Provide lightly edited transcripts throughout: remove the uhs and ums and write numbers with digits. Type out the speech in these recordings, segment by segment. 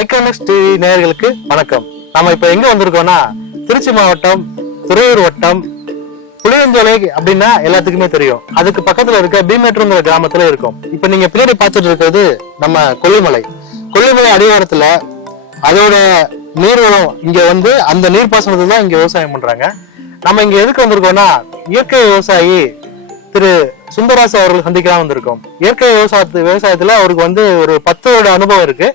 ஐகானிக்ஸ் TV நேயர்களுக்கு வணக்கம். நம்ம இப்ப எங்க வந்திருக்கோம்னா திருச்சி மாவட்டம் துறையூர் வட்டம் புளியஞ்சோலை அப்படின்னா எல்லாத்துக்குமே தெரியும். அதுக்கு பக்கத்துல இருக்க பீமேட்டருங்கிற கிராமத்துல இருக்கும். இப்ப நீங்க பின்னாடி பார்த்துட்டு இருக்கிறது நம்ம கொல்லிமலை அடிவாரத்துல அதோட நீர்வளம் இங்க வந்து அந்த நீர்ப்பாசனத்துல தான் இங்க விவசாயம் பண்றாங்க. நம்ம இங்க எதுக்கு வந்திருக்கோம்னா இயற்கை விவசாயி திரு சுந்தராசு அவர்கள் சந்திக்கலாம் வந்திருக்கோம். இயற்கை விவசாயத்துல அவருக்கு வந்து ஒரு 10 வருட அனுபவம் இருக்கு.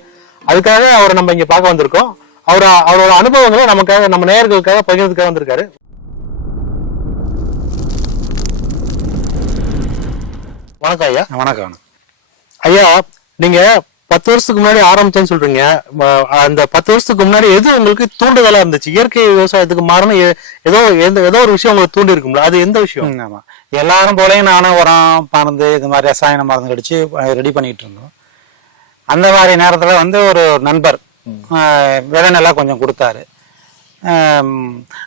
அதுக்காக அவரை நம்ம இங்க பார்க்க வந்திருக்கோம். அவரோட அனுபவங்களை நமக்காக நம்ம நேயர்களுக்காக பகிர்றதுக்காக வந்திருக்காரு. வணக்கம் ஐயா. வணக்கம் ஐயா. நீங்க 10 வருஷத்துக்கு முன்னாடி ஆரம்பிச்சேன்னு சொல்றீங்க. அந்த 10 வருஷத்துக்கு முன்னாடி எது உங்களுக்கு தூண்டுதலா இருந்துச்சு? இயற்கை விவசாயத்துக்கு மாறணும் ஏதோ ஒரு விஷயம் உங்களுக்கு தூண்டி இருக்கும்ல, அது எந்த விஷயம்? ஆமா, எல்லாரும் போலயும் நானும் உரம் மருந்து இது மாதிரி ரசாயன மருந்து அடிச்சு ரெடி பண்ணிட்டு இருந்தோம். அந்த மாதிரி நேரத்துல வந்து ஒரு நண்பர் விதை நெல்லா கொஞ்சம் கொடுத்தாரு.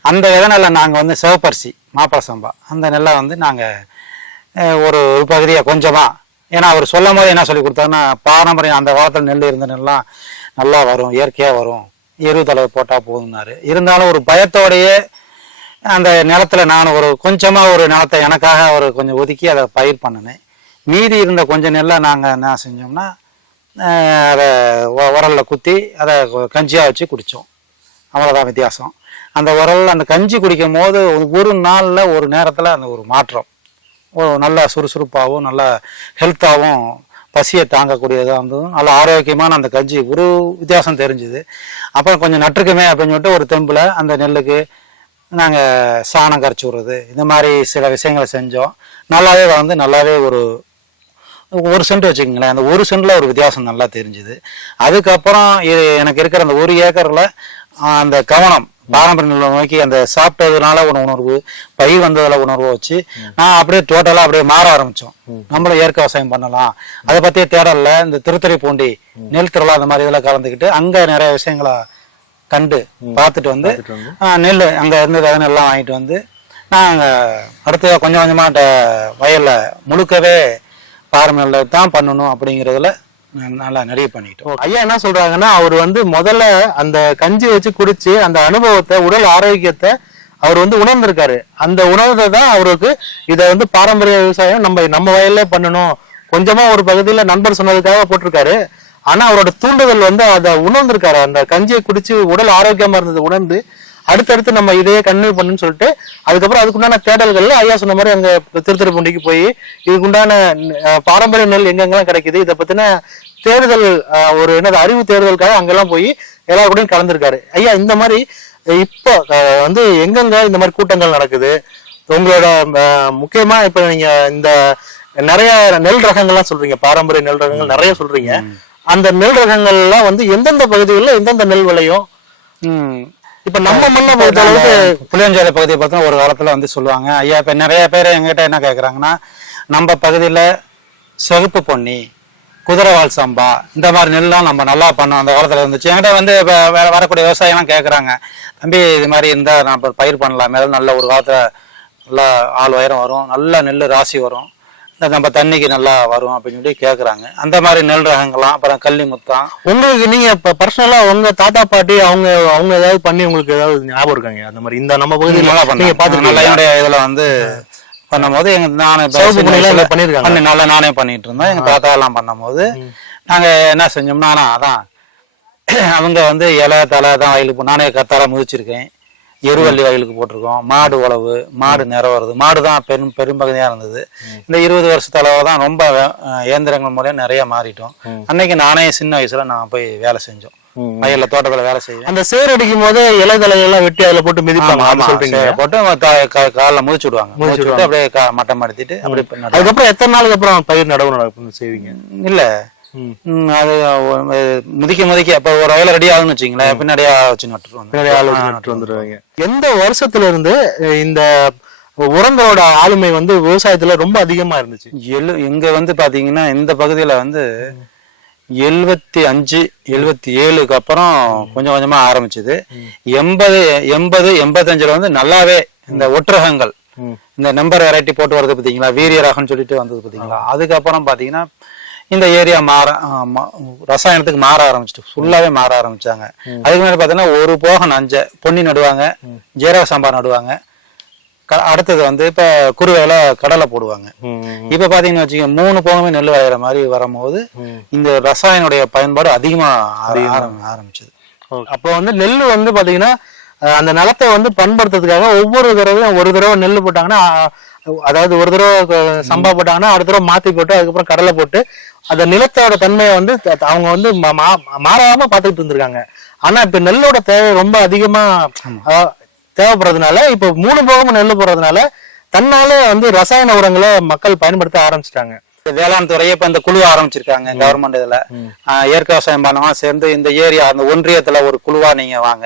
அந்த விதை நெல்லை நாங்க வந்து சிவப்பரிசி மாப்பிள சம்பா அந்த நெல்லை வந்து நாங்க ஒரு பகுதியை கொஞ்சமா, ஏன்னா அவர் சொல்லும் போது என்ன சொல்லி கொடுத்தாருன்னா, பாரம்பரியம் அந்த காலத்துல நெல் இருந்த நெல்லாம் நல்லா வரும், இயற்கையா வரும், எருவு தலை போட்டா போதும்னாரு. இருந்தாலும் ஒரு பயத்தோடையே அந்த நிலத்துல நான் ஒரு கொஞ்சமா ஒரு நிலத்தை எனக்காக ஒரு கொஞ்சம் ஒதுக்கி அதை பயிர் பண்ணினேன். மீதி இருந்த கொஞ்சம் நெல்லை நாங்க என்ன செஞ்சோம்னா அதை உரல்ல குத்தி அதை கஞ்சியா வச்சு குடித்தோம். அவ்வளோதான் வித்தியாசம். அந்த உரல் அந்த கஞ்சி குடிக்கும் போது ஒரு நாளில் ஒரு நேரத்தில் அந்த ஒரு மாற்றம், ஒரு நல்ல சுறுசுறுப்பாகவும் நல்ல ஹெல்த்தாகவும் பசியை தாங்கக்கூடியதாக இருந்ததும் நல்ல ஆரோக்கியமான அந்த கஞ்சி ஒரு வித்தியாசம் தெரிஞ்சுது. அப்புறம் கொஞ்சம் நட்டுருக்குமே அப்படின்னு சொல்லிட்டு ஒரு தெம்பில் அந்த நெல்லுக்கு நாங்கள் சாணம் கரைச்சி விடுறது, இந்த மாதிரி சில விஷயங்களை செஞ்சோம். நல்லாவே வந்து நல்லாவே ஒரு சென்ட் வச்சுக்கோங்களேன். அந்த ஒரு சென்ட்ல ஒரு வித்தியாசம் நல்லா தெரிஞ்சுது. அதுக்கப்புறம் எனக்கு இருக்கிற அந்த 1 ஏக்கர்ல அந்த கவனம் பாரம்பரிய நிலம் நோக்கி அந்த சாப்பிட்டதுனால உணர்வு, பயிர் வந்ததுல உணர்வு வச்சு நான் அப்படியே டோட்டலா அப்படியே மாற ஆரம்பிச்சோம். நம்மளும் இயற்கை விவசாயம் பண்ணலாம், அதை பத்தியே தேடல இந்த திருத்துறைப்பூண்டி நெல் திருவிழா அந்த மாதிரி இதெல்லாம் கலந்துக்கிட்டு அங்க நிறைய விஷயங்களை கண்டு பார்த்துட்டு வந்து நெல் அங்க இருந்து விதை நெல்லாம் வாங்கிட்டு வந்து நாங்க அடுத்த கொஞ்சம் கொஞ்சமா வயல்ல முழுக்கவே பாரம்பரிய தான் பண்ணணும் அப்படிங்கிறதுல நல்லா நிறைய பண்ணிட்டோம். ஐயா என்ன சொல்றாங்கன்னா, அவர் வந்து முதல்ல அந்த கஞ்சி வச்சு குடிச்சு அந்த அனுபவத்தை, உடல் ஆரோக்கியத்தை அவர் வந்து உணர்ந்திருக்காரு. அந்த உணர்வை தான் அவருக்கு இதை வந்து பாரம்பரிய விவசாயம் நம்ம வயல்ல பண்ணணும், கொஞ்சமா ஒரு பகுதியில நண்பர் சொன்னதுக்காக போட்டிருக்காரு. ஆனா அவரோட தூண்டுதல் வந்து அதை உணர்ந்திருக்காரு. அந்த கஞ்சியை குடிச்சு உடல் ஆரோக்கியமா இருந்தது உணர்ந்து அடுத்தடுத்து நம்ம இதையே கன்டினியூ பண்ணுன்னு சொல்லிட்டு அதுக்கப்புறம் அதுக்குண்டான தேடல்கள்ல ஐயா சொன்ன மாதிரி அங்க திருத்துறைப்பூண்டிக்கு போய் இதுக்குண்டான பாரம்பரிய நெல் எங்கெங்கெல்லாம் கிடைக்குது இதை பத்தின தேடுதல், ஒரு அறிவு தேடுதலுக்காக அங்கெல்லாம் போய் எல்லா கூடயும் கலந்துருக்காரு. ஐயா, இந்த மாதிரி இப்போ வந்து எங்கெங்க இந்த மாதிரி கூட்டங்கள் நடக்குது உங்களோட முக்கியமா இப்ப நீங்க இந்த நிறைய நெல் ரகங்கள்லாம் சொல்றீங்க, பாரம்பரிய நெல் ரகங்கள் நிறைய சொல்றீங்க. அந்த நெல் ரகங்கள் எல்லாம் வந்து எந்தெந்த பகுதிகளில் எந்தெந்த நெல் விளையும்? இப்ப நம்ம மண்ணை பொறுத்த அளவுக்கு புளியஞ்சோலை பகுதியை பார்த்தா ஒரு காலத்துல வந்து சொல்லுவாங்க, ஐயா இப்ப நிறைய பேர் எங்கிட்ட என்ன கேட்கறாங்கன்னா, நம்ம பகுதியில சிவப்பு பொன்னி, குதிரைவால் சம்பா இந்த மாதிரி நெல்லாம் நம்ம நல்லா பண்ணோம் அந்த காலத்துல இருந்துச்சு. என்கிட்ட வந்து இப்ப வரக்கூடிய விவசாயம்லாம் கேட்கறாங்க, தம்பி இது மாதிரி இருந்தா நான் பயிர் பண்ணலாம், நல்ல ஒரு காலத்துல நல்லா ஆள் உயரம் வரும், நல்ல நெல் ராசி வரும், நம்ம தண்ணிக்கு நல்லா வரும் அப்படின்னு சொல்லி கேட்கறாங்க. அந்த மாதிரி நெல் ரகங்கள்லாம். அப்புறம் கள்ளி முத்தம். உங்களுக்கு நீங்க இப்ப பர்சனலா உங்க தாத்தா பாட்டி அவங்க ஏதாவது பண்ணி உங்களுக்கு ஏதாவது ஞாபகம் இருக்காங்க அந்த மாதிரி இந்த நம்ம பகுதியில் நல்லா பண்ணி என்னுடைய இதுல வந்து பண்ணும் போது நானே பண்ணிருக்காங்க, நல்லா நானே பண்ணிட்டு இருந்தேன். எங்க தாத்தா எல்லாம் பண்ணும் போது நாங்க என்ன செஞ்சோம்னா, அதான் அவங்க வந்து இலை தலை தான் வயலுக்கு நானே கத்தால முதிச்சிருக்கேன், எருவள்ளி வயலுக்கு போட்டிருக்கோம், மாடு உழவு, மாடு நிறவறது, மாடு தான் பெரும்பகுதியா இருந்தது. இந்த 20 வருஷத்தளவு தான் ரொம்ப இயந்திரங்கள் மூலம் நிறைய மாறிட்டோம். அன்னைக்கு நானே சின்ன வயசுல நான் போய் வேலை செஞ்சோம், வயல்ல தோட்டத்துல வேலை செய்வேன். அந்த சேர் அடிக்கும் போது இலை தலையெல்லாம் வெட்டி அதுல போட்டு மிதிப்பாங்க, போட்டு காலில் முதிச்சு விடுவாங்க, அப்படியே மட்டம் எடுத்துட்டு அப்படி. அதுக்கப்புறம் எத்தனை நாளுக்கு அப்புறம் பயிர் நடவு செய்வீங்க? இல்ல அது முதிக்க அப்ப ஒரு வயல ரெடி ஆகுன்னு வச்சுங்களேன், பின்னாடியா வச்சு நட்டு வந்துருவாங்க. எந்த வருஷத்துல இருந்து இந்த உரங்களோட ஆளுமை வந்து விவசாயத்துல ரொம்ப அதிகமா இருந்துச்சு? எங்க வந்து பாத்தீங்கன்னா இந்த பகுதியில வந்து 75 77க்கு அப்புறம் கொஞ்சம் கொஞ்சமா ஆரம்பிச்சது. 80 85ல வந்து நல்லாவே இந்த ஒற்றகங்கள், இந்த நம்பர் வெரைட்டி போட்டு வருது பாத்தீங்களா, வீரிய ரகம்னு சொல்லிட்டு வந்தது பாத்தீங்களா. அதுக்கப்புறம் பாத்தீங்கன்னா இந்த ஏரியா ரசாயனத்துக்கு மாற ஆரம்பிச்சிட்டு ஃபுல்லாவே மாற ஆரம்பிச்சாங்க. அதுக்கு முன்னாடி பாத்தீங்கன்னா ஒரு போக நஞ்ச பொன்னி நடுவாங்க, ஜீரக சம்பா நடுவாங்க. அடுத்தது வந்து இப்ப குறுவேல கடலை போடுவாங்க. இப்ப பாத்தீங்கன்னு வச்சுக்கோங்க 3 போகமே நெல் விளையிற மாதிரி வரும்போது இந்த ரசாயனுடைய பயன்பாடு அதிகமா ஆரம்பிச்சது. அப்போ வந்து நெல் வந்து பாத்தீங்கன்னா அந்த நிலத்தை வந்து பண்படுத்துறதுக்காக ஒவ்வொரு தடவையும் ஒரு தடவை நெல் போட்டாங்கன்னா, அதாவது ஒரு தடவை சம்பா போட்டாங்கன்னா அடுத்த தடவை மாத்தி போட்டு அதுக்கப்புறம் கடலை போட்டு அந்த நிலத்தோட தன்மையை வந்து அவங்க வந்து மாறாம பாத்துக்கிட்டு இருந்திருக்காங்க. ஆனா இப்ப நெல்லோட தேவை ரொம்ப அதிகமா தேவைப்படுறதுனால இப்ப 3 போகமும் நெல் போடுறதுனால தன்னால வந்து ரசாயன உரங்களை மக்கள் பயன்படுத்த ஆரம்பிச்சிட்டாங்க. வேளாண் துறையை இப்ப இந்த குழு ஆரம்பிச்சிருக்காங்க கவர்மெண்ட். இதுல இயற்கை விவசாயம் பண்ணவா சேர்ந்து இந்த ஏரியா அந்த ஒன்றியத்துல ஒரு குழுவா நீங்க வாங்க,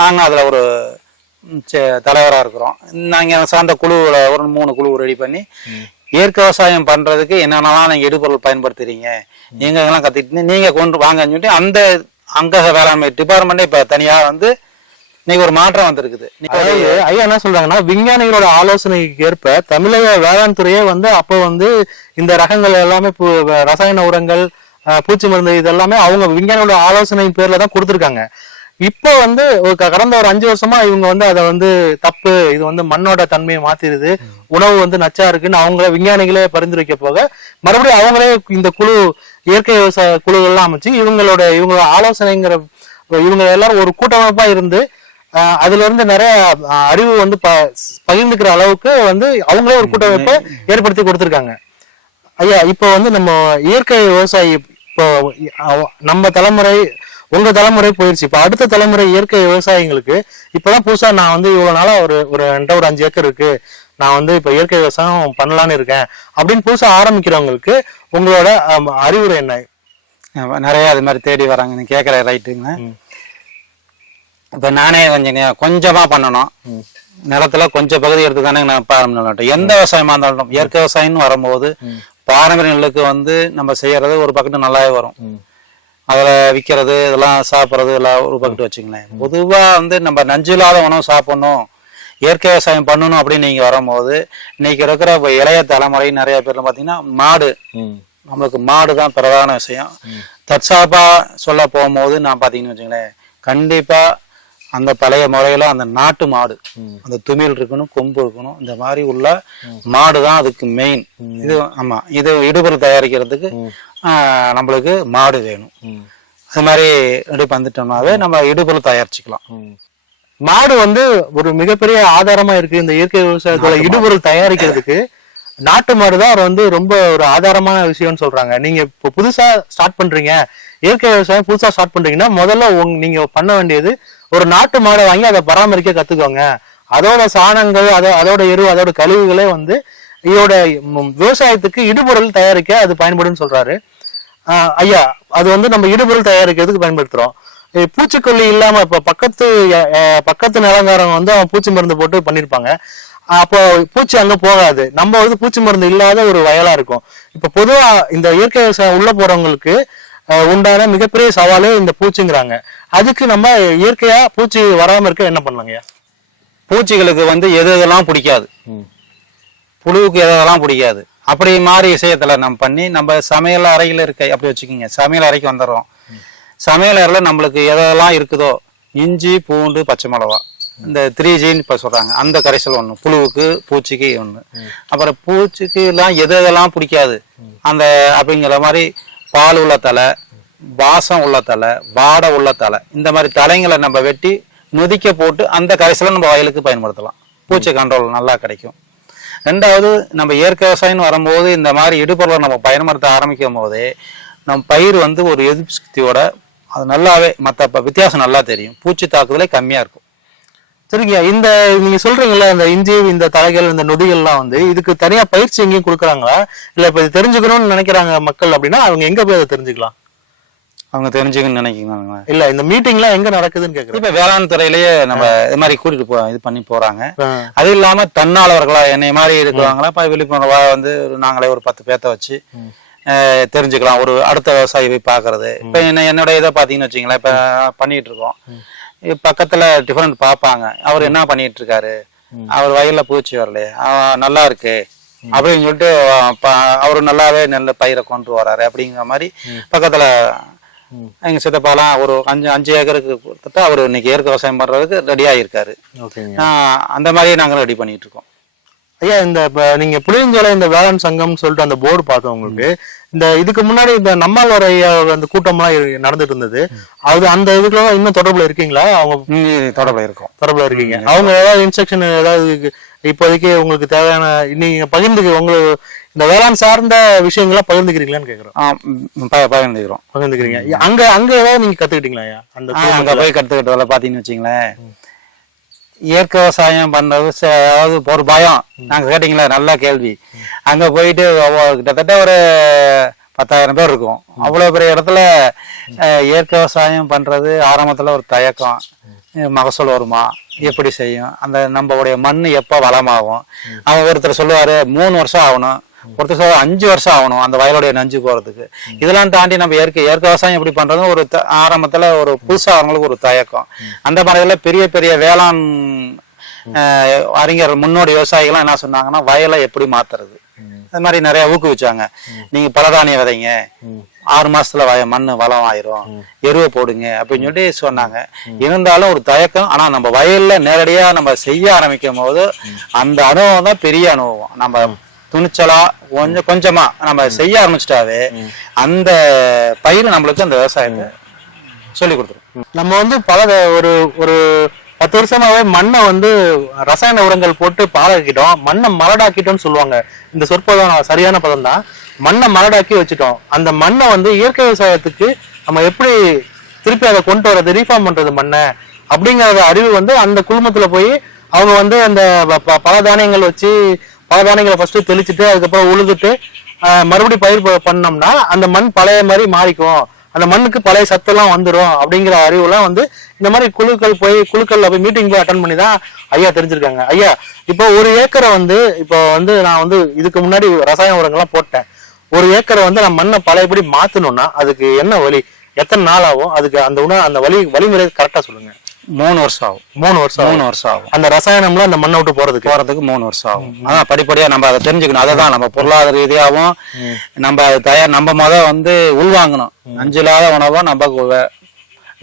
நாங்க அதுல ஒரு தலைவரா இருக்கிறோம். நாங்க சார்ந்த குழுவுல ஒரு 3 குழு ரெடி பண்ணி இயற்கை விவசாயம் பண்றதுக்கு என்னென்னலாம் நீங்க இடுபொருள் பயன்படுத்துறீங்க, நீங்க எல்லாம் கத்துக்கிட்டு நீங்க கொண்டு வாங்கன்னு சொல்லிட்டு அந்த அங்க வேளாண்மை டிபார்ட்மெண்டே இப்ப தனியா வந்து இன்னைக்கு ஒரு மாற்றம் வந்திருக்குது. ஐயா என்ன சொல்றாங்கன்னா, விஞ்ஞானிகளோட ஆலோசனைக்கு ஏற்ப தமிழக வேளாண் துறையே வந்து அப்போ வந்து இந்த ரகங்கள் எல்லாமே ரசாயன உரங்கள், பூச்சி மருந்து இதெல்லாமே அவங்க விஞ்ஞானிகளோட ஆலோசனை பேர்ல தான் கொடுத்துருக்காங்க. இப்போ வந்து கடந்த ஒரு 5 வருஷமா இவங்க வந்து அதை வந்து தப்பு, இது வந்து மண்ணோட தன்மையை மாத்திருது, உணவு வந்து நச்சா இருக்குன்னு அவங்கள விஞ்ஞானிகளே பரிந்துரைக்க போக மறுபடியும் அவங்களே இந்த குழு இயற்கை விவசாய குழுக்கள்லாம் அமைச்சு இவங்களோட ஆலோசனைங்கிற இவங்க எல்லாரும் ஒரு கூட்டமைப்பா இருந்து அதுல இருந்து நிறைய அறிவு வந்து பகிர்ந்துக்கிற அளவுக்கு வந்து அவங்களே ஒரு கூட்டமைப்பை ஏற்படுத்தி கொடுத்துருக்காங்க. ஐயா இப்போ வந்து நம்ம இயற்கை விவசாயி இப்போ நம்ம தலைமுறை உங்க தலைமுறை போயிடுச்சு, இப்ப அடுத்த தலைமுறை இயற்கை விவசாயிங்களுக்கு இப்பதான் புதுசா நான் வந்து இவ்வளவு நாளா ஒரு 5 ஏக்கர் இருக்கு, நான் வந்து இப்ப இயற்கை விவசாயம் பண்ணலான்னு இருக்கேன் அப்படின்னு புதுசா ஆரம்பிக்கிறவங்களுக்கு உங்களோட அறிவுரை என்ன? நிறைய அது மாதிரி தேடி வராங்க, நீங்க கேட்கற ரைட்டுங்க. இப்ப நானே கொஞ்சமா பண்ணணும், நிலத்துல கொஞ்சம் பகுதி எடுத்து தானே நான் பாரம்பரியம். எந்த விவசாயமா இருந்தாலும் இயற்கை விவசாயம்னு வரும்போது பாரம்பரிய நெல்லுக்கு வந்து நம்ம செய்யறது ஒரு பக்கத்து நல்லாவே வரும், அதுல விற்கிறது இதெல்லாம் சாப்பிட்றது எல்லாம் ஒரு பக்கத்து வச்சுங்களேன். பொதுவா வந்து நம்ம நஞ்சு இல்லாத உணவு சாப்பிடணும், இயற்கை விவசாயம் பண்ணணும் அப்படின்னு நீங்க வரும்போது இன்னைக்கு இருக்கிற இளைய தலைமுறை நிறைய பேர்ல பாத்தீங்கன்னா மாடு, நம்மளுக்கு மாடு தான் பிரதான விஷயம். தற்சார்பா சொல்ல போகும்போது நான் பாத்தீங்கன்னு வச்சுங்களேன், கண்டிப்பா அந்த பழைய முறையில அந்த நாட்டு மாடு, அந்த துமிழ் இருக்கணும், கொம்பு இருக்கணும், இந்த மாதிரி உள்ள மாடு தான் அதுக்கு மெயின். இது ஆமா, இது இடுபொருள் தயாரிக்கிறதுக்கு நம்மளுக்கு மாடு வேணும். அது மாதிரி ரெடி வந்துட்டோம்னாவே நம்ம இடுபொருள் தயாரிச்சுக்கலாம். மாடு வந்து ஒரு மிகப்பெரிய ஆதாரமா இருக்கு இந்த இயற்கை விவசாயத்தோட இடுபொருள் தயாரிக்கிறதுக்கு. நாட்டு மாடு தான் வந்து ரொம்ப ஒரு ஆதாரமான விஷயம்னு சொல்றாங்க. நீங்க இப்போ புதுசா ஸ்டார்ட் பண்றீங்க, இயற்கை விவசாயம் புதுசா ஸ்டார்ட் பண்றீங்கன்னா முதல்ல நீங்க பண்ண வேண்டியது ஒரு நாட்டு மாடை வாங்கி அதை பராமரிக்க கத்துக்கோங்க. அதோட சாணங்கள், அதோட எரு, அதோட கழிவுகளே வந்து இதோட விவசாயத்துக்கு இடுபொருள் தயாரிக்க அது பயன்படும் சொல்றாரு. ஐயா, அது வந்து நம்ம இடுபொருள் தயாரிக்கிறதுக்கு பயன்படுத்துறோம். பூச்சிக்கொல்லி இல்லாம இப்ப பக்கத்து நிலங்காரங்க வந்து அவன் பூச்சி மருந்து போட்டு பண்ணிருப்பாங்க, அப்போ பூச்சி அங்க போகாது. நம்ம வந்து பூச்சி மருந்து இல்லாத ஒரு வயலா இருக்கும். இப்ப பொதுவா இந்த இயற்கை விவசாயம் உள்ள போறவங்களுக்கு உண்டான மிகப்பெரிய சவாலே இந்த பூச்சிங்கிறாங்க. அதுக்கு நம்ம இயற்கையா பூச்சி வராம இருக்க என்ன பண்ணலாங்க? பூச்சிகளுக்கு வந்து எதெல்லாம் பிடிக்காது, புழுவுக்கு எதெல்லாம் பிடிக்காது, அப்படி மாதிரி விஷயத்துல நம்ம பண்ணி நம்ம சமையல் அறையில இருக்க அப்படி வச்சுக்கோங்க. சமையல் அறைக்கு வந்துடுறோம், சமையல் அறையில நம்மளுக்கு எதெல்லாம் இருக்குதோ இஞ்சி, பூண்டு, பச்சை மிளகா, இந்த 3Gன்னு இப்ப சொல்றாங்க, அந்த கரைசல் ஒண்ணு, புழுவுக்கு பூச்சிக்கு ஒண்ணு. அப்புறம் பூச்சிக்கு எல்லாம் எதெல்லாம் பிடிக்காது அந்த அப்படிங்கிற மாதிரி பால் உள்ள தலை, வாசம் உள்ள தலை, வாடை உள்ள தலை, இந்த மாதிரி தலைங்களை நம்ம வெட்டி நொதிக்க போட்டு அந்த கரைசலை நம்ம வயலுக்கு பயன்படுத்தலாம். பூச்சி கண்ட்ரோல் நல்லா கிடைக்கும். ரெண்டாவது, நம்ம இயற்கை விவசாயம்னு வரும்போது இந்த மாதிரி இடுபொருளை நம்ம பயன்படுத்த ஆரம்பிக்கும் போதே நம்ம பயிர் வந்து ஒரு எதிர்ப்பு சக்தியோட அது நல்லாவே மற்ற வித்தியாசம் நல்லா தெரியும், பூச்சி தாக்குதலே கம்மியா இருக்கும். சரிங்க, இந்த நீங்க சொல்றீங்களா இந்த இஞ்சி, இந்த தலைகள், இந்த நொடிகள்லாம் வந்து இதுக்கு தனியா பயிற்சி எங்கேயும் கொடுக்குறாங்களா? இல்ல இப்ப இது தெரிஞ்சுக்கணும்னு நினைக்கிறாங்க மக்கள் அப்படின்னா அவங்க எங்க போய் அதை தெரிஞ்சுக்கலாம்? அவங்க தெரிஞ்சுக்கணும்னு நினைக்கிறாங்க இல்ல, இந்த மீட்டிங்லாம் எங்க நடக்குதுன்னு கேக்குறேன். இப்ப வேளாண் துறையிலேயே நம்ம இது மாதிரி கூட்டிட்டு இது பண்ணி போறாங்க. அது இல்லாம தன்னாளர்களா என்னை மாதிரி இருக்கிறாங்களா இப்ப விழிப்புணர்வா வந்து நாங்களே ஒரு 10 பேர்த்த வச்சு தெரிஞ்சுக்கலாம். ஒரு அடுத்த விவசாயி போய் பாக்குறது. இப்ப என்னோட இதை பாத்தீங்கன்னு வச்சுங்களேன், இப்ப பண்ணிட்டு இருக்கோம், பக்கத்துல டிஃபரெண்ட் பார்ப்பாங்க, அவர் என்ன பண்ணிட்டு இருக்காரு, அவர் வயல்ல பூச்சி வரலையே, நல்லா இருக்கு அப்படின்னு சொல்லிட்டு அவரு நல்லாவே நெல் பயிரை கொண்டு வராரு அப்படிங்கிற மாதிரி பக்கத்துல எங்க சித்தப்பாலாம் ஒரு 5 ஏக்கருக்கு கொடுத்துட்டு அவர் இன்னைக்கு இயற்கை விவசாயம் பண்றதுக்கு ரெடி ஆகியிருக்காரு. அந்த மாதிரியே நாங்களும் ரெடி பண்ணிட்டு இருக்கோம். ஐயா, இந்த நீங்க புளியஞ்சோலை இந்த வேளாண் சங்கம் சொல்லிட்டு அந்த போர்டு பார்த்தோம் உங்களுக்கு. இந்த இதுக்கு முன்னாடி இந்த நம்மாழ்வார் ஐயா அந்த கூட்டம்லாம் நடந்துட்டு இருந்தது, அது அந்த இதுக்குள்ள இன்னும் தொடர்புல இருக்கீங்களா? அவங்க தொடர்புல இருக்கீங்க. அவங்க ஏதாவது இன்ஸ்ட்ரக்ஷன் ஏதாவது இப்போதைக்கு உங்களுக்கு தேவையான நீங்க உங்களுக்கு இந்த வேளாண் சார்ந்த விஷயங்கள்லாம் பகிர்ந்துக்கிறீங்களான்னு கேக்குறோம். பகிர்ந்துக்கிறீங்க. அங்க ஏதாவது நீங்க கத்துக்கிட்டீங்களா ஐயா? அங்க போய் கத்துக்கிட்டதுல பாத்தீங்கன்னு வச்சுங்களேன், இயற்கை விவசாயம் பண்றது அதாவது ஒரு பயம். நாங்க கேட்டீங்களா, நல்ல கேள்வி. அங்க போயிட்டு கிட்டத்தட்ட ஒரு 10,000 பேர் இருக்கும். அவ்வளவு பெரிய இடத்துல இயற்கை விவசாயம் பண்றது ஆரம்பத்துல ஒரு தயக்கம். மகசூல் வருமா, எப்படி செய்யும், அந்த நம்மளுடைய மண் எப்ப வளமாகும். அவன் ஒருத்தர் சொல்லுவாரு 3 வருஷம் ஆகணும், ஒருத்தர் சொல்ல 5 வருஷம் ஆகணும் அந்த வயலுடைய நஞ்சு போறதுக்கு. இதெல்லாம் தாண்டி நம்ம இயற்கை விவசாயம் எப்படி பண்றது ஒரு ஆரம்பத்துல ஒரு புதுசா அவங்களுக்கு ஒரு தயக்கம். அந்த மாதிரில பெரிய பெரிய வேளாண் அறிஞர் முன்னோடி விவசாயிகள்லாம் என்ன சொன்னாங்கன்னா, வயலை எப்படி மாத்துறது, அது மாதிரி நிறைய ஊக்குவிச்சாங்க. நீங்க பலதானிய விதைங்க, 6 மாசத்துல மண்ணு வளம் ஆயிரும், எருவை போடுங்க அப்படின்னு சொல்லி சொன்னாங்க. இருந்தாலும் ஒரு தயக்கம். ஆனா நம்ம வயல்ல நேரடியா நம்ம செய்ய ஆரம்பிக்கும் போது அந்த அனுபவம் தான் பெரிய அனுபவம். நம்ம துணிச்சலா கொஞ்சமா நம்ம செய்ய ஆரம்பிச்சிட்டாவே அந்த பயிர் நம்மளுக்கு அந்த விவசாயத்தை சொல்லி கொடுத்துரும். நம்ம வந்து ஒரு 10 வருஷமாவே மண்ணை ரசாயன உரங்கள் போட்டு பாழாக்கிட்டோம், மண்ணை மலடாக்கிட்டோம்னு சொல்லுவாங்க. இந்த சொற்பதம் சரியான பதம் தான். மண்ணை மலடாக்கி வச்சுட்டோம். அந்த மண்ணை இயற்கை விவசாயத்துக்கு நம்ம எப்படி திருப்பி அதை கொண்டு வர்றது, ரீஃபார்ம் பண்றது மண்ணை அப்படிங்கிற அறிவு அந்த குழுமத்துல போய் அவங்க அந்த பல தானியங்கள் வச்சு பல தானியங்களை ஃபர்ஸ்ட் தெளிச்சுட்டு அதுக்கப்புறம் உழுதுட்டு மறுபடியும் பயிர் பண்ணோம்னா அந்த மண் பழைய மாதிரி மாறிக்கும், அந்த மண்ணுக்கு பழைய சத்தெல்லாம் வந்துடும் அப்படிங்கிற அறிவுலாம் இந்த மாதிரி குழுக்கள்ல போய் மீட்டிங் போய் அட்டன் பண்ணி தான் ஐயா தெரிஞ்சிருக்காங்க. ஐயா, இப்போ 1 ஏக்கரை இப்போ நான் இதுக்கு முன்னாடி ரசாயன உரங்கள்லாம் போட்டேன். 1 ஏக்கரை நான் மண்ணை பழையபடி மாத்தணும்னா அதுக்கு என்ன வழி, எத்தனை நாள் ஆகும், அதுக்கு அந்த வழிமுறை கரெக்டா சொல்லுங்க. 3 வருஷம் ஆகும். 3 வருஷம் ஆகும். அந்த ரசாயனம்லாம் அந்த மண்ணை விட்டு போறதுக்கு 3 வருஷம் ஆகும். ஆனா படிப்படியா நம்ம அதை தெரிஞ்சுக்கணும். அதுதான் நம்ம பொருளாதார ரீதியாகவும் நம்ம நம்ம உள்வாங்கணும். நஞ்சில்லாத உணவை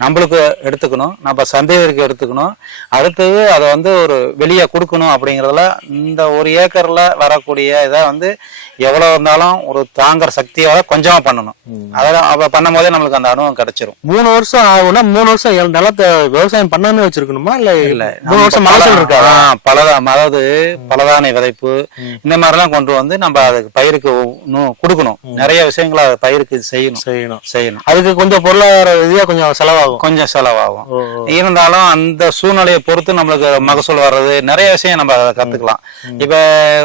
நம்மளுக்கு எடுத்துக்கணும், நம்ம சந்தைக்கு எடுத்துக்கணும். அடுத்தது அதை ஒரு வெளியே கொடுக்கணும். அப்படிங்கறதுல இந்த 1 ஏக்கர்ல வரக்கூடிய இதை எவ்வளவு இருந்தாலும் ஒரு தாங்குற சக்தியோட கொஞ்சமா பண்ணணும். அதெல்லாம் பண்ணும் போதே நம்மளுக்கு அந்த அனுபவம் கிடைச்சிரும். 3 வருஷம் ஆகும்னா 3 வருஷம் நிலத்தை விவசாயம் பண்ணாம வச்சிருக்கணுமா? இல்ல 3 வருஷம் மகசூல் இருக்கா? அதாவது பலதானிய விதைப்பு இந்த மாதிரி எல்லாம் கொண்டு நம்ம அதுக்கு பயிருக்கு கொடுக்கணும். நிறைய விஷயங்களை பயிருக்கு செய்யணும். அதுக்கு கொஞ்சம் பொருளாதார ரீதியா கொஞ்சம் செலவாகும். இருந்தாலும் அந்த சூழ்நிலையை பொறுத்து நம்மளுக்கு மகசூல் வர்றது நிறைய விஷயம் நம்ம அதை கத்துக்கலாம். இப்ப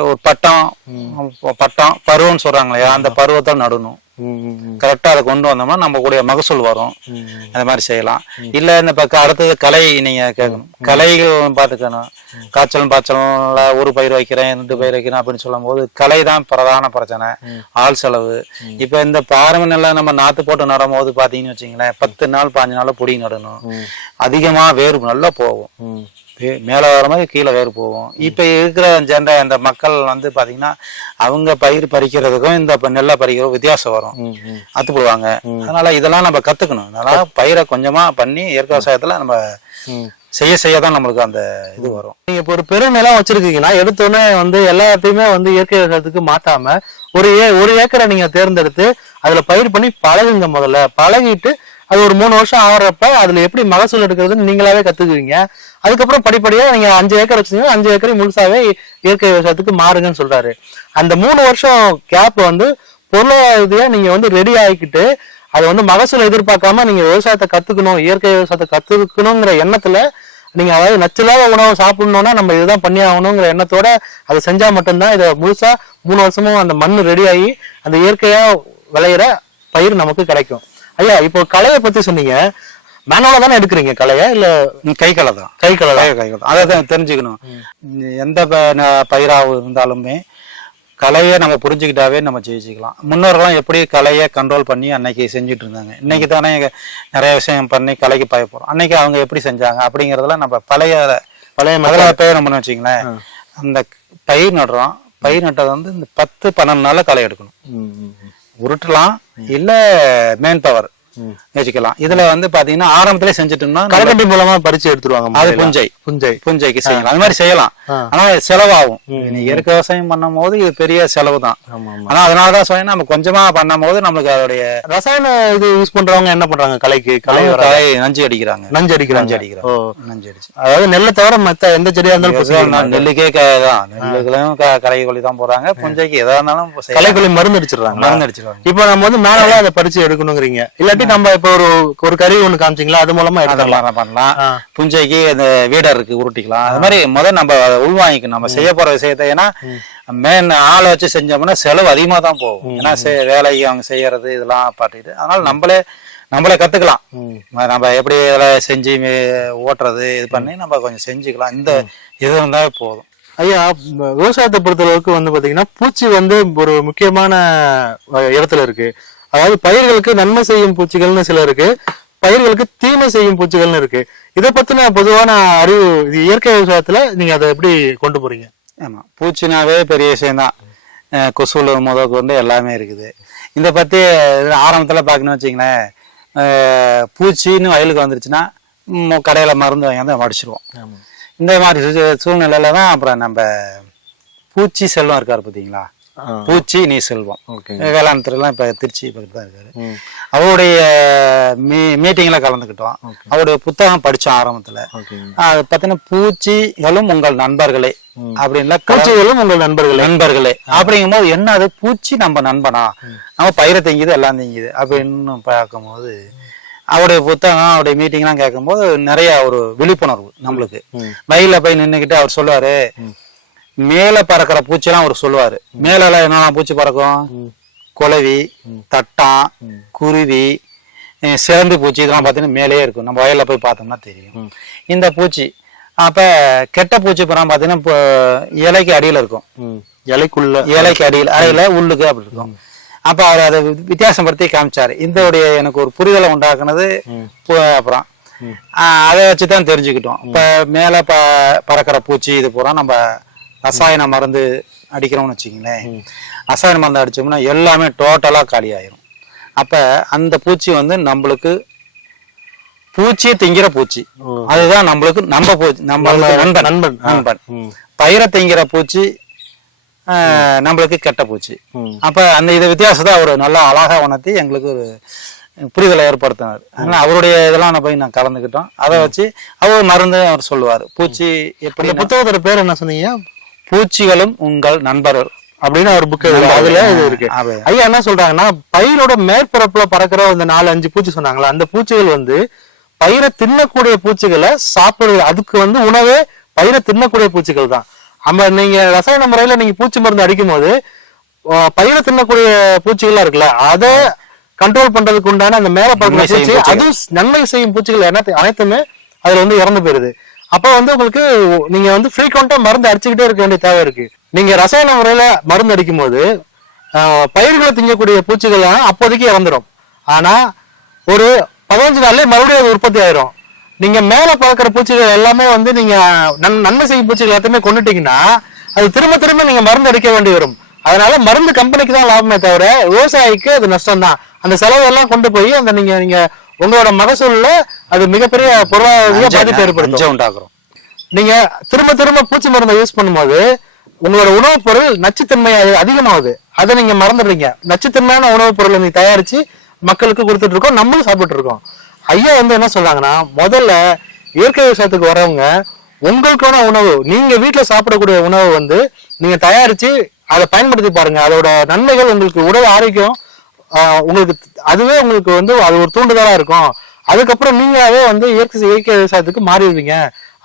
ஒரு பட்டம் பருவம்னு சொல்றாங்க இல்லையா, அந்த பருவத்தை நடணும். கரெக்டா அதை கொண்டு வந்தோம்னா நம்ம கூடிய மகசூல் வரும். அந்த மாதிரி செய்யலாம். இல்ல இந்த பக்கம் அடுத்தது களை நீங்க கேட்கணும். களைகள் பாத்துக்கணும். காய்ச்சலும் பாய்ச்சலும் 1 பயிர் வைக்கிறேன் 2 பயிர் வைக்கிறேன் அப்படின்னு சொல்லும் போது களை தான் பிரதான பிரச்சனை, ஆள் செலவு. இப்ப இந்த பாரம்பரிய நெல்லை நம்ம நாத்து போட்டு நடும் போது பாத்தீங்கன்னு வச்சுங்களேன், 10 நாள் 15 நாள் பொடி நடணும். அதிகமா வேறு நல்லா போகும், மேல வர மாதிரி கீழே வேறு போகும். இப்ப இருக்கிற இந்த மக்கள் பாத்தீங்கன்னா அவங்க பயிர் பறிக்கிறதுக்கும் இந்த நெல்லை பறிக்கிறதுக்கும் வித்தியாசம் வரும், அத்துப்படுவாங்க. அதனால இதெல்லாம் நம்ம கத்துக்கணும். அதனால பயிரை கொஞ்சமா பண்ணி இயற்கை விவசாயத்துல நம்ம செய்யதான் நம்மளுக்கு அந்த இது வரும். நீங்க இப்போ ஒரு பெருநிலம் வச்சிருக்கீங்கன்னா எடுத்தோடனே எல்லாத்தையுமே இயற்கை விவசாயத்துக்கு மாத்தாம ஒரு ஏக்கரை நீங்க தேர்ந்தெடுத்து அதுல பயிர் பண்ணி பழகுங்க. முதல்ல பழகிட்டு அது ஒரு 3 வருஷம் ஆகிறப்ப அதுல எப்படி மகசூல் எடுக்கிறதுன்னு நீங்களாவே கத்துக்குவீங்க. அதுக்கப்புறம் படிப்படியா நீங்க 5 ஏக்கர் வச்சிருந்தீங்க, 5 ஏக்கரையும் முழுசாவே இயற்கை விவசாயத்துக்கு மாறுங்கன்னு சொல்றாரு. அந்த 3 வருஷம் கேப் பொருளாதார நீங்க ரெடி ஆகிக்கிட்டு அது மகசூல் எதிர்பார்க்காம நீங்க விவசாயத்தை கத்துக்கணும், இயற்கை விவசாயத்தை கத்துக்கணுங்கிற எண்ணத்துல நீங்க அதாவது நச்சில்லாத உணவை சாப்பிடணும்னா நம்ம இதுதான் பண்ணி ஆகணுங்கிற எண்ணத்தோட அதை செஞ்சா மட்டும்தான் இதை முழுசா 3 வருஷமும் அந்த மண் ரெடி ஆகி அந்த இயற்கையா விளையிற பயிர் நமக்கு கிடைக்கும். ஐயா, இப்போ களையை பத்தி சொன்னீங்க. மேனுவலா தானே எடுக்கிறீங்க களையா இல்ல கைகளை தான்? கைகளை தான். அதான் தெரிஞ்சுக்கணும். எந்த பயிராக இருந்தாலுமே கலையை நம்ம புரிஞ்சுக்கிட்டாவே நம்ம ஜெயிச்சுக்கலாம். முன்னோர்கள்லாம் எப்படி கலையை கண்ட்ரோல் பண்ணி அன்னைக்கு செஞ்சுட்டு இருந்தாங்க. இன்னைக்கு தானே நிறைய விஷயம் பண்ணி கலைக்கு பயப்படுறோம். அன்னைக்கு அவங்க எப்படி செஞ்சாங்க அப்படிங்கறதுல நம்ம பழைய முதல்ல பேர் நம்ம வச்சுங்களேன். அந்த பயிர் நடுறோம், பயிர் நட்டது வந்து இந்த 10-12 நாள்ல களை எடுக்கணும். உருட்டலாம் இல்ல மேன் பவர் வச்சுக்கலாம். இதுல வந்து பாத்தீங்கன்னா ஆரம்பத்திலே செஞ்சுட்டோம்னா களைக்கட்டி மூலமா பறிச்சு எடுத்துருவாங்க. அது புஞ்சைக்கு செய்யலாம். அது மாதிரி செய்யலாம். ஆனா செலவாகும். நீங்க இயற்கை விவசாயம் பண்ணும் போது இது பெரிய செலவு தான். ஆனா அதனாலதான் சொன்னா நம்ம கொஞ்சமா பண்ணும் போது நம்மளுக்கு அதோடைய ரசாயன இது யூஸ் பண்றவங்க என்ன பண்றாங்க? களை நஞ்சு அடிக்கிறாங்க. நஞ்சு அடிச்சு அதாவது நெல்லை தவிர மத்த எந்த செடியா இருந்தாலும் நெல்லுக்கே தான், நெல்லுகளையும் களைக்கொல்லி தான் போறாங்க. புஞ்சைக்கு எதா இருந்தாலும் களைக்கொல்லி மருந்து அடிச்சிடுறாங்க. இப்ப நம்ம வந்து மேலால அதை பறிச்சு எடுக்கணுங்கிறீங்க. இல்லாட்டி நம்ம இப்ப ஒரு கருவி ஒண்ணு காமிச்சிங்களா, அது மூலமா பண்ணலாம். புஞ்சைக்கு இந்த வீடர் இருக்கு, உருட்டிக்கலாம். அது மாதிரி முதல்ல நம்ம உள்வாங்கிக்கணும் நம்ம செய்ய போற விஷயத்த. ஏன்னா மேன் ஆளை வச்சு செஞ்சோம்னா செலவு அதிகமா தான் போகும். ஏன்னா வேலைக்கு அவங்க செய்யறது இதெல்லாம் பாட்டிட்டு, அதனால நம்மளே கத்துக்கலாம். நம்ம எப்படி இதெல்லாம் செஞ்சு ஓட்டுறது இது பண்ணி நம்ம கொஞ்சம் செஞ்சுக்கலாம். இந்த இது இருந்தாவே போதும். ஐயா, விவசாயத்தை பொறுத்தளவுக்கு வந்து பாத்தீங்கன்னா பூச்சி வந்து ஒரு முக்கியமான இடத்துல இருக்கு. அதாவது பயிர்களுக்கு நன்மை செய்யும் பூச்சிகள்னு சில இருக்கு, பயிர்களுக்கு தீமை செய்யும் பூச்சிகள்னு இருக்கு. இதை பத்தின பொதுவான அறிவு இயற்கை விவசாயத்துல நீங்க அதை எப்படி கொண்டு போறீங்க? ஆமா, பூச்சினாவே பெரிய விஷயம்தான். கொசுல முதல் கொண்டு எல்லாமே இருக்குது. இதை பத்தி ஆரம்பத்துல பாக்கணும்னு வச்சிங்களேன், பூச்சின்னு வயலுக்கு வந்துருச்சுன்னா கடையில மருந்து வாங்கி வந்து அடிச்சிருவோம். இந்த மாதிரி சூழ்நிலையில தான் அப்புறம் நம்ம பூச்சி செல்வம் இருக்காரு பாத்தீங்களா, பூச்சி நீ செல்வம் வேளாண் துறையெல்லாம் இப்ப திருச்சி பக்கத்துல தான் இருக்காரு. அவருடைய மீட்டிங்ல கலந்துக்கிட்டோம். அவருடைய புத்தகம் படிச்சோம் ஆரம்பத்துல. அது பாத்தீங்கன்னா பூச்சிகளும் உங்கள் நண்பர்களே அப்படின்னா, பூச்சிகளும் உங்கள் நண்பர்களே அப்படிங்கும் போது என்ன, அது பூச்சி நம்ம நண்பனா, நம்ம பயிரை திங்குது எல்லாம் திங்குது அப்படின்னு பார்க்கும் போது அவருடைய புத்தகம் அவருடைய மீட்டிங் எல்லாம் கேட்கும் போது நிறைய ஒரு விழிப்புணர்வு நம்மளுக்கு. வயல்ல போய் நின்றுகிட்டு அவர் சொல்லுவாரு, மேல பறக்கிற பூச்சி எல்லாம் அவர் சொல்லுவாரு. மேல என்னெல்லாம் பூச்சி பறக்கும், குளவி, தட்டான், குருவி, சிலந்தி பூச்சி, இதெல்லாம் பாத்தீங்கன்னா மேலேயே இருக்கும். நம்ம வயல்ல போய் பார்த்தோம்னா தெரியும் இந்த பூச்சி. அப்ப கெட்ட பூச்சி படம் பாத்தீங்கன்னா இலைக்கு அடியில இருக்கும், இலைக்கு அடியில உள்ளுக்கு அப்படி இருக்கும். அப்ப அவர் அதை வித்தியாசப்படுத்தி காமிச்சாரு. இந்த எனக்கு ஒரு புரிதலை உண்டாக்குனது. அப்புறம் அதை வச்சுதான் தெரிஞ்சுக்கிட்டோம். இப்ப மேல பறக்கிற பூச்சி இது பூரா நம்ம ரசாயன மருந்து அடிக்கிறோம்னு வச்சுக்கங்களேன். ரசாயன மருந்து அடிச்சோம்னா எல்லாமே டோட்டலா காலி ஆயிரும். அப்ப அந்த பூச்சி வந்து நம்மளுக்கு பூச்சியை திங்கிற பூச்சி, அதுதான் நம்மளுக்கு நண்பன். பயிரை திங்கிற பூச்சி நம்மளுக்கு கெட்ட பூச்சி. அப்ப அந்த இது வித்தியாசத்தை அவர் நல்லா அழகா உணர்த்தி எங்களுக்கு ஒரு புரிதலை ஏற்படுத்தினார். அதனால அவருடைய இதெல்லாம் போய் நான் கலந்துக்கிட்டோம். அதை வச்சு அவர் மருந்து அவர் சொல்லுவார். பூச்சி எப்படி, புத்தகத்தோட பேர் என்ன சொன்னீங்க? பூச்சிகளும் உங்கள் நண்பர்கள் அப்படின்னு ஒரு புக்கு, அதுல இது இருக்கு. ஐயா என்ன சொல்றாங்கன்னா, பயிரோட மேற்பரப்புல பறக்கிற இந்த 4-5 பூச்சி சொன்னாங்களா, அந்த பூச்சிகள் வந்து பயிரை தின்னக்கூடிய பூச்சிகளை சாப்பிடுறது, அதுக்கு வந்து உணவே பயிரை தின்னக்கூடிய பூச்சிகள் தான். நம்ம நீங்க ரசாயன முறையில நீங்க பூச்சி மருந்து அடிக்கும் போது பயிரை தின்னக்கூடிய பூச்சிகள்லாம் இருக்குல்ல, அதை கண்ட்ரோல் பண்றதுக்கு உண்டான அந்த மேல பறக்கிற பூச்சி, அதுவும் நன்மை செய்யும் பூச்சிகள் அனைத்துமே அதுல வந்து இறந்து போயிருது. அப்ப வந்து உங்களுக்கு நீங்க வந்து ஃப்ரீக்வெண்டா மருந்து அடிச்சுக்கிட்டே இருக்க வேண்டிய தேவை இருக்கு. நீங்க ரசாயன முறையில மருந்து அடிக்கும் போது பயிர்களை திங்கக்கூடிய பூச்சிகள் அப்போதைக்கு இறந்துடும். ஆனா ஒரு 15 நாள்லயே மறுபடியும் அது உற்பத்தி ஆயிரும். நீங்க மேல பறக்கிற பூச்சிகள் எல்லாமே வந்து நீங்க நன்மை செய்யும் பூச்சிகள் எல்லாத்தையுமே கொண்டுட்டீங்கன்னா அது திரும்ப நீங்க மருந்து அடிக்க வேண்டி வரும். அதனால மருந்து கம்பெனிக்கு தான் லாபமே தவிர விவசாயிக்கு அது நஷ்டம் தான். அந்த செலவெல்லாம் கொண்டு போய் அந்த நீங்க உங்களோட மகசூல்ல அது மிகப்பெரிய பொருளாதார பாதிப்பு ஏற்படுத்தும். நீங்க திரும்ப பூச்சி மருந்தை யூஸ் பண்ணும்போது உங்களோட உணவுப் பொருள் நச்சுத்தன்மை அதிகமாகுது. அதை நீங்க மறந்துடுறீங்க. நச்சுத்தன்மையான உணவுப் பொருளை நீங்க தயாரிச்சு மக்களுக்கு கொடுத்துட்டு இருக்கோம், நம்மளும் சாப்பிட்டு இருக்கோம். ஐயா வந்து என்ன சொல்றாங்கன்னா, முதல்ல இயற்கை விவசாயத்துக்கு வரவங்க உங்களுக்கான உணவு, நீங்க வீட்டுல சாப்பிடக்கூடிய உணவு வந்து நீங்க தயாரிச்சு அதை பயன்படுத்தி பாருங்க. அதோட நன்மைகள் உங்களுக்கு உடல் ஆரோக்கியம் உங்களுக்கு அதுவே உங்களுக்கு வந்து அது ஒரு தூண்டுதலா இருக்கும். அதுக்கப்புறம் நீங்களாவே வந்து இயற்கை விவசாயத்துக்கு மாறிடுவீங்க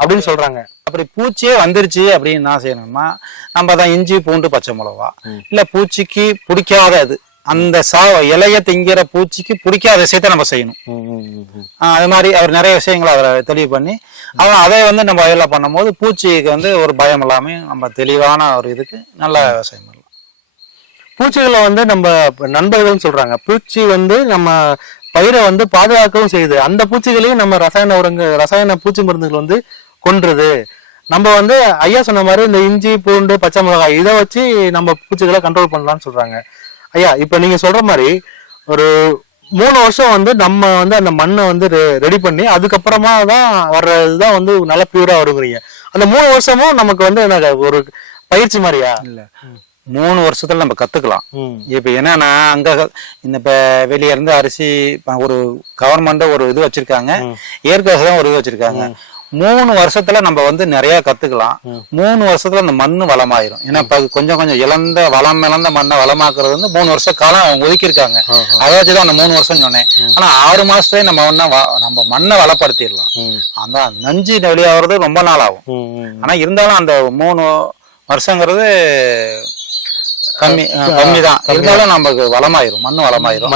அப்படின்னு சொல்றாங்க. அப்படி பூச்சியே வந்துருச்சு அப்படின்னு நான் செய்யணும்னா நம்ம தான் இஞ்சி பூண்டு பச்சை மிளகா, இல்ல பூச்சிக்கு பிடிக்காதது அந்த இலைய திங்கிற பூச்சிக்கு பிடிக்காத விஷயத்த நம்ம செய்யணும். அது மாதிரி அவர் நிறைய விஷயங்களை அவரை தெளிவு பண்ணி அதை வந்து நம்ம வயல்ல பண்ணும் போது பூச்சிக்கு வந்து ஒரு பயம் இல்லாம நம்ம தெளிவான ஒரு இதுக்கு நல்ல விவசாயம் பண்ணலாம். பூச்சிகளை வந்து நம்ம நண்பர்கள் சொல்றாங்க. பூச்சி வந்து நம்ம பயிரை வந்து பாதுகாக்கவும் செய்யுது. அந்த பூச்சிகளையும் நம்ம ரசாயன பூச்சி மருந்துகள் வந்து கொன்றுது. நம்ம வந்து ஐயா சொன்ன மாதிரி இந்த இஞ்சி பூண்டு பச்சை மிளகாய் இதை வச்சு நம்ம பூச்சிகளை கண்ட்ரோல் பண்ணலாம்னு சொல்றாங்க. ஐயா இப்ப நீங்க சொல்ற மாதிரி ஒரு 3 வருஷம் வந்து நம்ம வந்து அந்த மண்ணை வந்து ரெடி பண்ணி அதுக்கப்புறமா தான் வர்றதுதான் வந்து நல்லா பியூரா வருங்கிறீங்க. அந்த 3 வருஷமும் நமக்கு வந்து என்ன ஒரு பயிற்சி மாதிரியா? இல்ல 3 வருஷத்துல நம்ம கத்துக்கலாம். இப்ப என்னன்னா அங்க இந்த இப்ப வெளிய இருந்து அரிசி ஒரு கவர்மெண்ட் ஒரு இது வச்சிருக்காங்க, இயற்கை விவசாயம் ஒரு இது வச்சிருக்காங்க. 3 வருஷத்துல நம்ம வந்து நிறைய கத்துக்கலாம். 3 வருஷத்துல அந்த மண்ணு வளமாயிரும். ஏன்னா இப்ப கொஞ்சம் கொஞ்சம் வளம் மண்ணை வளமாக்குறது வந்து 3 வருஷ காலம் அவங்க ஒதுக்கியிருக்காங்க. அதை வச்சுதான் அந்த 3 வருஷம் சொன்னேன். ஆனா 6 மாசத்துலயே நம்ம மண்ணை வளப்படுத்திடலாம். அந்த நஞ்சு வெளியாகிறது ரொம்ப நாள் ஆகும். ஆனா இருந்தாலும் அந்த 3 வருஷங்கிறது கம்மிதான். இருந்தாலும் நமக்கு வளமாயிரும், மண்ணு வளமாயிரும்.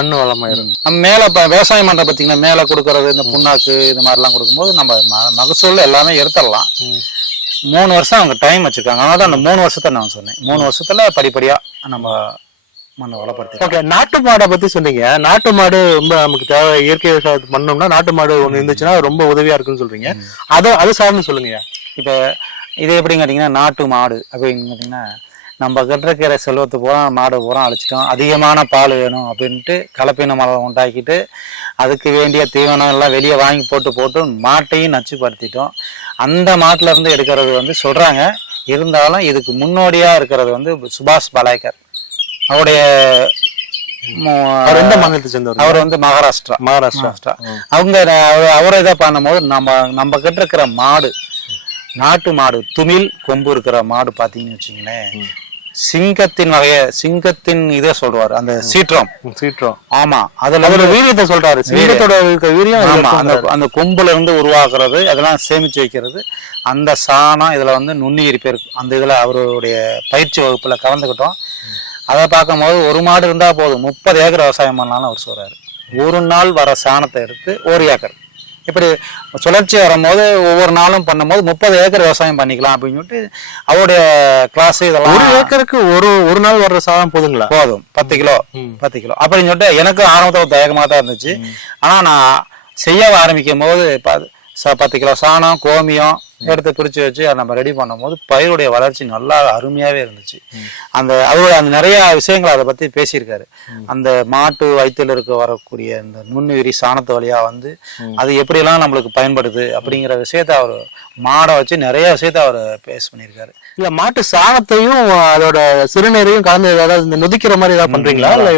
நம்ம மேல விவசாயம் பண்ற பாத்தீங்கன்னா மேல கொடுக்கறது இந்த புண்ணாக்கு இது மாதிரி எல்லாம் கொடுக்கும்போது நம்ம மகசூல் எல்லாமே எடுத்துடலாம். 3 வருஷம் அவங்க டைம் வச்சிருக்காங்க. அதனால அந்த 3 வருஷத்தை நான் சொன்னேன். 3 வருஷத்துல படிப்படியா நம்ம மண்ணை வளப்படுத்தி. ஓகே, நாட்டு மாடை பத்தி சொன்னீங்க. நாட்டு மாடு ரொம்ப நமக்கு தேவை. இயற்கை விவசாயத்துக்கு பண்ணோம்னா நாட்டு மாடு ஒண்ணு இருந்துச்சுன்னா ரொம்ப உதவியா இருக்குன்னு சொல்றீங்க. அது சார்ந்து சொல்லுங்க. இப்ப இது எப்படின்னு கேட்டீங்கன்னா நாட்டு மாடு அப்படின்னு கேட்டீங்கன்னா நம்ம கட்டுறக்கிற செல்வத்தை பூரா மாடு பூரா அழிச்சிட்டோம். அதிகமான பால் வேணும் அப்படின்ட்டு கலப்பின மரம் உண்டாக்கிட்டு அதுக்கு வேண்டிய தீவனம் எல்லாம் வெளியே வாங்கி போட்டு மாட்டையும் நச்சுப்படுத்திட்டோம். அந்த மாட்டுல இருந்து எடுக்கிறது வந்து சொல்றாங்க. இருந்தாலும் இதுக்கு முன்னோடியா இருக்கிறது வந்து சுபாஷ் பாலேகர். அவருடைய அவர் வந்து மகாராஷ்டிரா. அவங்க அவரை இதை பண்ணும்போது நம்ம கிட்ட இருக்கிற மாடு நாட்டு மாடு துமில் கொம்பு இருக்கிற மாடு பாத்தீங்கன்னு வச்சுங்களேன், சிங்கத்தின் இதை சொல்றாரு. அந்த சீற்றம் ஆமா, அதுல வீரியத்தை சொல்றாரு. சிங்கத்தோட வீரியம் ஆமா, அந்த கொம்புல இருந்து உருவாக்குறது அதெல்லாம் சேமிச்சு வைக்கிறது. அந்த சாணம் இதுல வந்து நுண்ணுயிரி பேர் அந்த இதுல அவருடைய பயிற்சி வகுப்புல கலந்துக்கிட்டோம். அதை பார்க்கும்போது ஒரு மாடு இருந்தா போதும் 30 ஏக்கர் விவசாயம் பண்ணலாம்னு அவர் சொல்றாரு. ஒரு நாள் வர சாணத்தை எடுத்து 1 ஏக்கர் இப்படி சுழற்சி வரும்போது ஒவ்வொரு நாளும் பண்ணும்போது 30 ஏக்கர் விவசாயம் பண்ணிக்கலாம் அப்படின்னு சொல்லிட்டு அவருடைய கிளாஸ் இதெல்லாம். 1 ஏக்கருக்கு ஒரு நாள் வர்ற சாதம் போதுங்களா? போதும், 10 கிலோ அப்படின்னு சொல்லிட்டு எனக்கு ஆரம்பத்தில் தயக்கமாக தான் இருந்துச்சு. ஆனா நான் செய்ய ஆரம்பிக்கும் போது 10 கிலோ சாணம் கோமியம் எடுத்து பிரிச்சு வச்சு அதை நம்ம ரெடி பண்ணும் போது பயிருடைய வளர்ச்சி நல்லா அருமையாவே இருந்துச்சு. அவருடைய அந்த நிறைய விஷயங்களை அதை பத்தி பேசியிருக்காரு. அந்த மாட்டு வயிற்றுல வரக்கூடிய இந்த நுண்ணுயிரி சாணத்து வழியா வந்து அது எப்படியெல்லாம் நம்மளுக்கு பயன்படுது அப்படிங்கிற விஷயத்த அவர் மாடை வச்சு நிறைய விஷயத்த அவர் பேஸ் பண்ணியிருக்காரு. இல்ல மாட்டு சாணத்தையும் அதோட சிறுநீரையும் கலந்து ஏதாவது இந்த நொதிக்கிற மாதிரி ஏதாவது பண்றீங்களா? இல்ல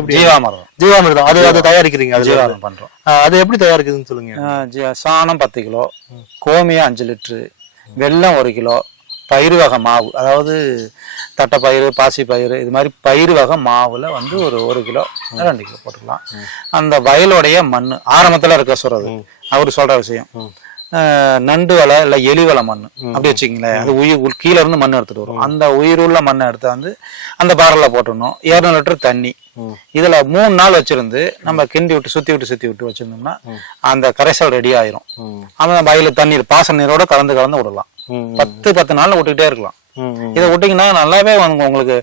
ஜீவாமிர்தம் அது தயாரிக்கிறீங்க? ஜீவாமிர்தம் பண்றோம். அது எப்படி தயாரிக்குதுன்னு சொல்லுங்க. சாணம் 10 கிலோ, கோமியம் 5 லிட்டரு, வெல்லம் 1 கிலோ, பயிறு வகை மாவு, அதாவது தட்டைப்பயிறு பாசி பயிறு இது மாதிரி பயிறு வகை மாவுல வந்து ஒரு 1 கிலோ 2 கிலோ போட்டுக்கலாம். அந்த வயலுடைய மண் ஆரம்பத்துல இருக்க சொல்றது அவரு சொல்ற விஷயம். நண்டு வலை இல்ல எலி வலை மண் அப்படி வச்சுக்கீங்களேன். அது கீழே இருந்து மண் எடுத்துட்டு வரும். அந்த உயிருள்ள மண்ணை எடுத்து வந்து அந்த பாரல்ல போட்டுடணும். 200 லிட்டர் தண்ணி இதுல 3 நாள் வச்சிருந்து நம்ம கிண்டி விட்டு சுத்தி விட்டு வச்சிருந்தோம்னா அந்த கரைசல் ரெடி ஆயிரும். அந்த வயலு தண்ணீர் பாசன நீரோட கலந்து விடலாம். 10 நாள்ல விட்டுக்கிட்டே இருக்கலாம். இதை விட்டீங்கன்னா நல்லாவே உங்களுக்கு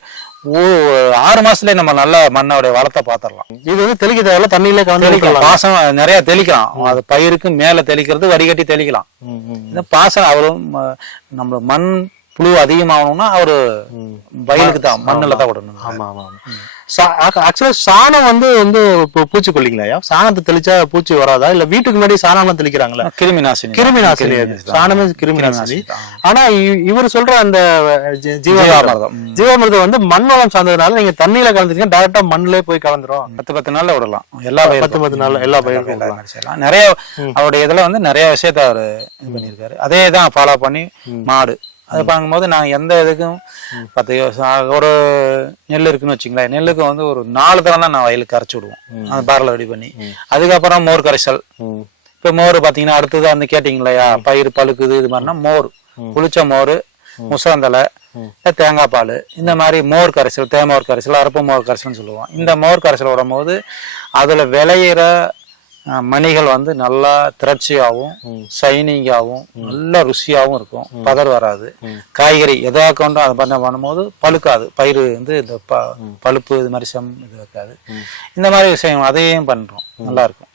6 மாசத்துல நம்ம நல்ல மண்ணோடைய வளத்தை பாத்திரலாம். இது வந்து தெளிக்க தேவையில்ல, தண்ணியில கலந்து பாசம் நிறைய தெளிக்கலாம். அது பயிருக்கு மேல தெளிக்கிறது வடிகட்டி தெளிக்கலாம். இந்த பாசம் அவரும் நம்ம மண் புழு அதிகமாகணும்னா அவரு வயலுக்கு தான் மண்ணுல தான் விடணும். ஆமா ஆமா. ஆக்சுவலா சாணம் வந்து பூச்சிக்கொல்லிங்களா? சாணத்தை தெளிச்சா பூச்சி வராதா? இல்ல வீட்டுக்கு முன்னாடி சாணம் தெளிக்கிறாங்களா? கிருமிநாசினி சாணமே கிருமிநாசினி. ஆனா இவர் சொல்ற அந்த ஜீவாமிர்தம் வந்து மண் வளம் சார்ந்ததுனால நீங்க தண்ணியில கலந்துட்டீங்க டைரக்டா மண்ணிலே போய் கலந்துரும். 10 நாள்ல விடலாம். எல்லா 10 நாள்ல எல்லா பயிருக்கும் நிறைய அவருடைய இதுல வந்து நிறைய விஷயத்த அவரு இது பண்ணியிருக்காரு. அதே தான் ஃபாலோ பண்ணி மாடு அது பார்க்கும்போது நான் எந்த இதுக்கும் 10 ஒரு நெல் இருக்குன்னு வச்சுங்களேன், நெல்லுக்கு வந்து ஒரு 4 தரம் தான் நான் வயலுக்கு கரைச்சி விடுவோம். அந்த பாரில் ரெடி பண்ணி அதுக்கப்புறம் மோர் கரைசல். இப்ப மோர் பாத்தீங்கன்னா அடுத்தது வந்து கேட்டீங்களா பயிர் பழுக்குது இது மாதிரினா மோர், புளிச்ச மோர், முசந்தலை, தேங்காய் பால், இந்த மாதிரி மோர் கரைசல், தேமோர் கரைசல், அரப்பு மோர் கரைசல்னு சொல்லுவோம். இந்த மோர் கரைசல் விடும்போது அதுல விளையிற மணிகள் வந்து நல்லா திரட்சியாகவும் சைனிங்காகவும் நல்ல ருசியாகவும் இருக்கும். பதர் வராது. காய்கறி எதா கொண்டும் அதை பண்ணும்போது பழுக்காது. பயிர் வந்து இந்த பழுப்பு இது மாதிரி இது வைக்காது. இந்த மாதிரி விஷயம் அதையும் பண்றோம். நல்லா இருக்கும்.